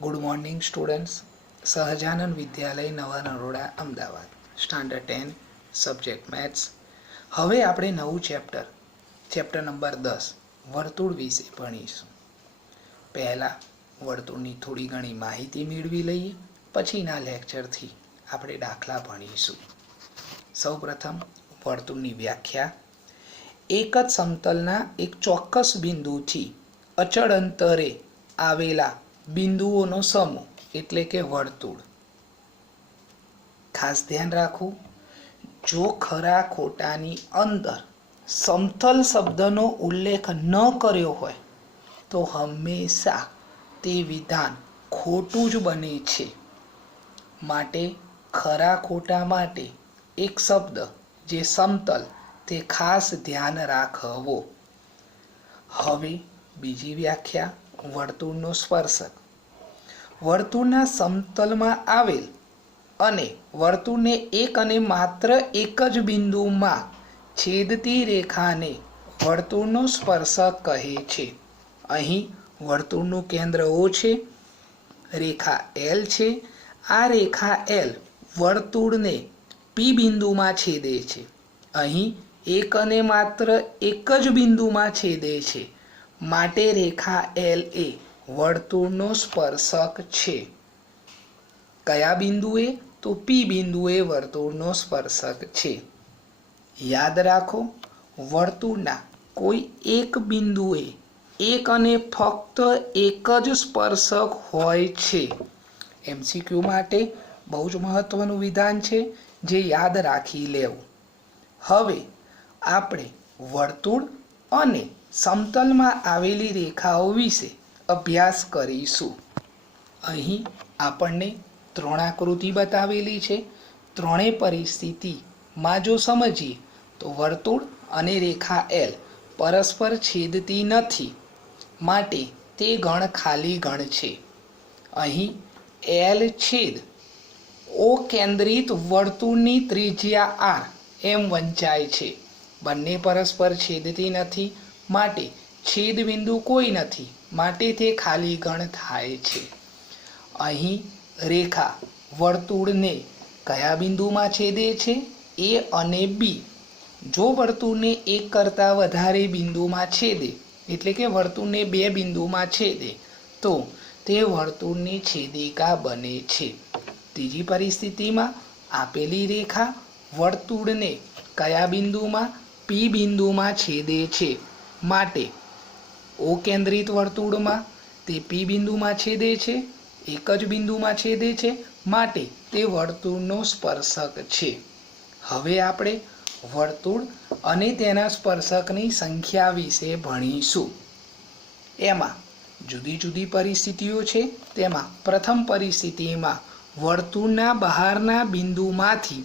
Good morning students. Sahajanand Vidyalaya Nava Naroda Ahmedabad, standard 10, subject maths. હવે આપણે નવું ચેપ્ટર નંબર 10 વર્તુળ વિશે ભણીશું. પહેલાં વર્તુળની થોડી ઘણી માહિતી મેળવી લઈએ, પછીના લેક્ચરથી આપણે દાખલા ભણીશું. સૌપ્રથમ વર્તુળની વ્યાખ્યા. એક જ સમતલના એક ચોક્કસ બિંદુથી અચળ અંતરે આવેલા બિંદુઓનો સમૂહ એટલે કે વર્તુળ. ખાસ ધ્યાન રાખવું, જો ખરા ખોટાની અંદર સમતલ શબ્દનો ઉલ્લેખ ન કર્યો હોય તો હંમેશા તે વિધાન ખોટું જ બને છે. માટે ખરા ખોટા માટે એક શબ્દ જે સમતલ તે ખાસ ધ્યાન રાખવો. હવે બીજી વ્યાખ્યા, વર્તુળનો સ્પર્શક. વર્તુળના સમતલમાં આવેલ અને વર્તુળને એક અને માત્ર એક જ બિંદુમાં છેદતી રેખાને વર્તુળનો સ્પર્શક કહે છે. અહીં વર્તુળનું કેન્દ્ર O છે, રેખા L છે. આ રેખા L વર્તુળને P બિંદુમાં છેદે છે. અહીં એક અને માત્ર એક જ બિંદુમાં છેદે છે, માટે રેખા L એ વર્તુળનો સ્પર્શક છે. કયા બિંદુએ? તો P બિંદુએ વર્તુળનો સ્પર્શક છે. યાદ રાખો, વર્તુળના કોઈ એક બિંદુએ એક અને ફક્ત એક જ સ્પર્શક હોય છે. MCQ માટે બહુ જ મહત્વનું વિધાન છે, જે યાદ રાખી લેવું. હવે આપણે વર્તુળ અને સમતલમાં આવેલી રેખાઓ વિશે અભ્યાસ કરીશું. અહીં આપણને ત્રણાકૃતિ બતાવેલી છે. ત્રણેય પરિસ્થિતિમાં જો સમજીએ તો વર્તુળ અને રેખા L પરસ્પર છેદતી નથી, માટે તે ગણ ખાલી ગણ છે. અહીં L છેદ O કેન્દ્રિત વર્તુળની ત્રિજ્યા R એમ વંચાય છે. બંને પરસ્પર છેદતી નથી, માટે છેદ બિંદુ કોઈ નથી, માટે તે ખાલી ગણ થાય છે. અહીં રેખા વર્તુળને કયા બિંદુમાં છેદે છે? A અને B. જો વર્તુળને એક કરતાં વધારે બિંદુમાં છેદે, એટલે કે વર્તુળને બે બિંદુમાં છેદે, તો તે વર્તુળની છેદિકા બને છે. ત્રીજી પરિસ્થિતિમાં આપેલી રેખા વર્તુળને કયા બિંદુમાં? P બિંદુમાં છેદે છે, માટે O કેન્દ્રિત વર્તુળમાં તે P બિંદુમાં છેદે છે, એક જ બિંદુમાં છેદે છે, માટે તે વર્તુળનો સ્પર્શક છે. હવે આપણે વર્તુળ અને તેના સ્પર્શકની સંખ્યા વિશે ભણીશું. એમાં જુદી જુદી પરિસ્થિતિઓ છે. તેમાં પ્રથમ પરિસ્થિતિમાં વર્તુળના બહારના બિંદુમાંથી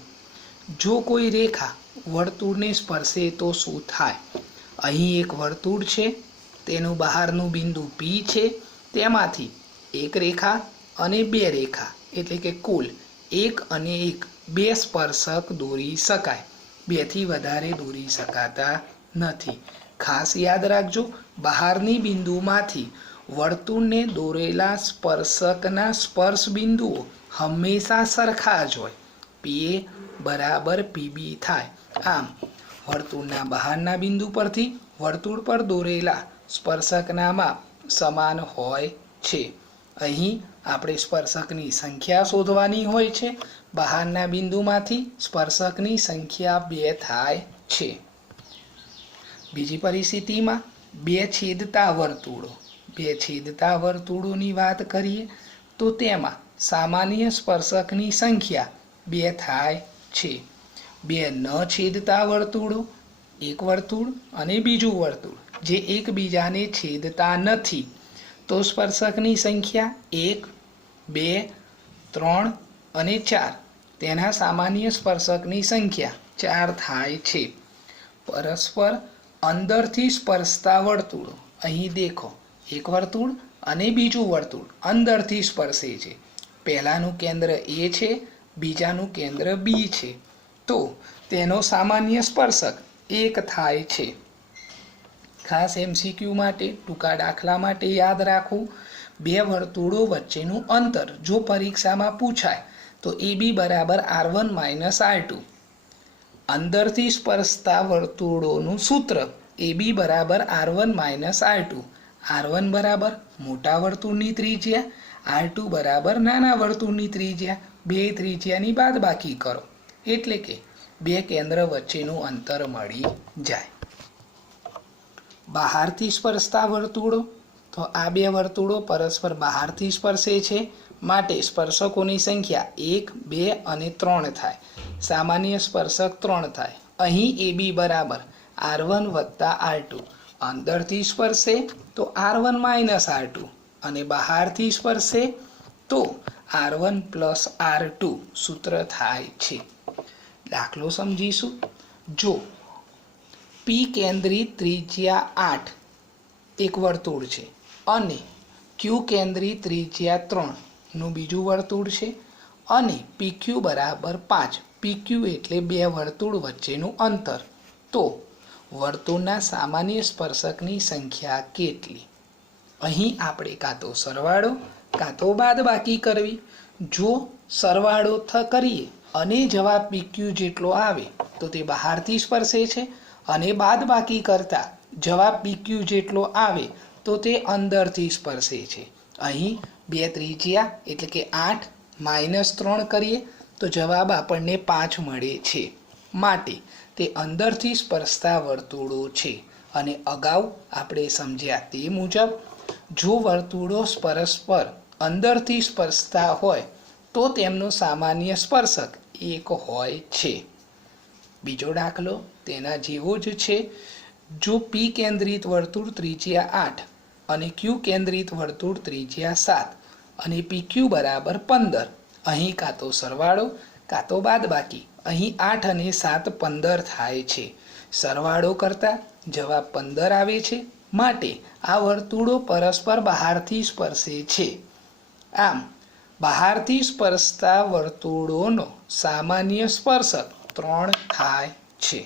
જો કોઈ રેખા વર્તુળને સ્પર્શે તો શું થાય? અહીં એક વર્તુળ છે, તેનું બહારનું બિંદુ P છે. તેમાંથી એક રેખા અને બે રેખા એટલે કે કુલ એક અને એક બે સ્પર્શક દોરી શકાય. બેથી વધારે દોરી શકાતા નથી. ખાસ યાદ રાખજો, બહારની બિંદુમાંથી વર્તુળને દોરેલા સ્પર્શકના સ્પર્શ બિંદુઓ હંમેશા સરખા જ હોય. PA બરાબર PB થાય. આમ વર્તુળના બહારના બિંદુ પરથી વર્તુળ પર દોરેલા સ્પર્શકના માપ સમાન હોય છે. અહીં આપણે સ્પર્શકની સંખ્યા શોધવાની હોય છે. બહારના બિંદુમાંથી સ્પર્શકની સંખ્યા 2 થાય છે. બીજી પરિસ્થિતિમાં બે છેદતા વર્તુળોની વાત કરીએ તો તેમાં સામાન્ય સ્પર્શકની સંખ્યા 2 થાય છે. બે ન છેદતા વર્તુળો, એક વર્તુળ અને બીજું વર્તુળ જે એકબીજાને છેદતા નથી, તો સ્પર્શકની સંખ્યા 1, 2, 3 અને 4. તેના સામાન્ય સ્પર્શકની સંખ્યા 4 થાય છે. પરસ્પર અંદરથી સ્પર્શતા વર્તુળો. અહીં દેખો, એક વર્તુળ અને બીજું વર્તુળ અંદરથી સ્પર્શે છે. પહેલાનું કેન્દ્ર A છે, બીજાનું કેન્દ્ર B છે, તો તેનો સામાન્ય સ્પર્શક 1 થાય છે. ખાસ MCQ માટે, ટૂંકા દાખલા માટે યાદ રાખવું, બે વર્તુળો વચ્ચેનું અંતર જો પરીક્ષામાં પૂછાય તો AB બરાબર R1 માઇનસ R2. અંદરથી સ્પર્શતા વર્તુળોનું સૂત્ર AB બરાબર R1 માઇનસ R2. R1 બરાબર મોટા વર્તુળની ત્રિજ્યા, R2 બરાબર નાના વર્તુળની ત્રિજ્યા. બે ત્રિજ્યાની બાદબાકી કરો એટલે કે બે કેન્દ્ર વચ્ચેનું અંતર મળી જાય. બહારથી સ્પર્શતા વર્તુળો, તો આ બે વર્તુળો પરસ્પર બહારથી સ્પર્શે છે માટે સ્પર્શકોની સંખ્યા 1, 2 અને 3 થાય. સામાન્ય સ્પર્શક 3 થાય. અહીં AB બરાબર R1 વત્તા R2. અંદરથી સ્પર્શે તો R1 માઇનસ R2 અને બહારથી સ્પર્શે તો R1 પ્લસ R2 સૂત્ર થાય છે. દાખલો સમજીશું. જો P કેન્દ્રિત ત્રિજ્યા 8 એક વર્તુળ છે અને Q કેન્દ્રિત ત્રિજ્યા 3 નું બીજું વર્તુળ છે અને PQ બરાબર 5. PQ એટલે બે વર્તુળ વચ્ચેનું અંતર. તો વર્તુળના સામાન્ય સ્પર્શકની સંખ્યા કેટલી? અહીં આપણે કાં તો સરવાળો કાં તો બાદબાકી કરવી. જો સરવાળો કરીએ અને જવાબ PQ જેટલો આવે તો તે બહારથી સ્પર્શે છે અને બાદબાકી કરતા જવાબ PQ જેટલો આવે તો તે અંદરથી સ્પર્શે છે. અહીં બે ત્રિજ્યા એટલે કે 8 માઇનસ 3 કરીએ તો જવાબ આપણને 5 મળે છે. માટે તે અંદરથી સ્પર્શતા વર્તુળો છે. અને અગાઉ આપણે સમજ્યા તે મુજબ જો વર્તુળો પરસ્પર અંદરથી સ્પર્શતા હોય તો તેમનો સામાન્ય સ્પર્શક 1 હોય છે. બીજો દાખલો તેના જેવો જ છે. જો P કેન્દ્રિત વર્તુળ ત્રિજ્યા 8 અને Q કેન્દ્રિત વર્તુળ ત્રિજ્યા 7 અને PQ બરાબર 15. અહીં કાં તો સરવાળો કાં તો બાદબાકી. અહીં 8 અને 7 15 થાય છે. સરવાળો કરતા જવાબ 15 આવે છે. માટે આ વર્તુળો પરસ્પર બહારથી સ્પર્શે છે. આમ બહારથી સ્પર્શતા વર્તુળોનો સામાન્ય સ્પર્શક 3 થાય છે.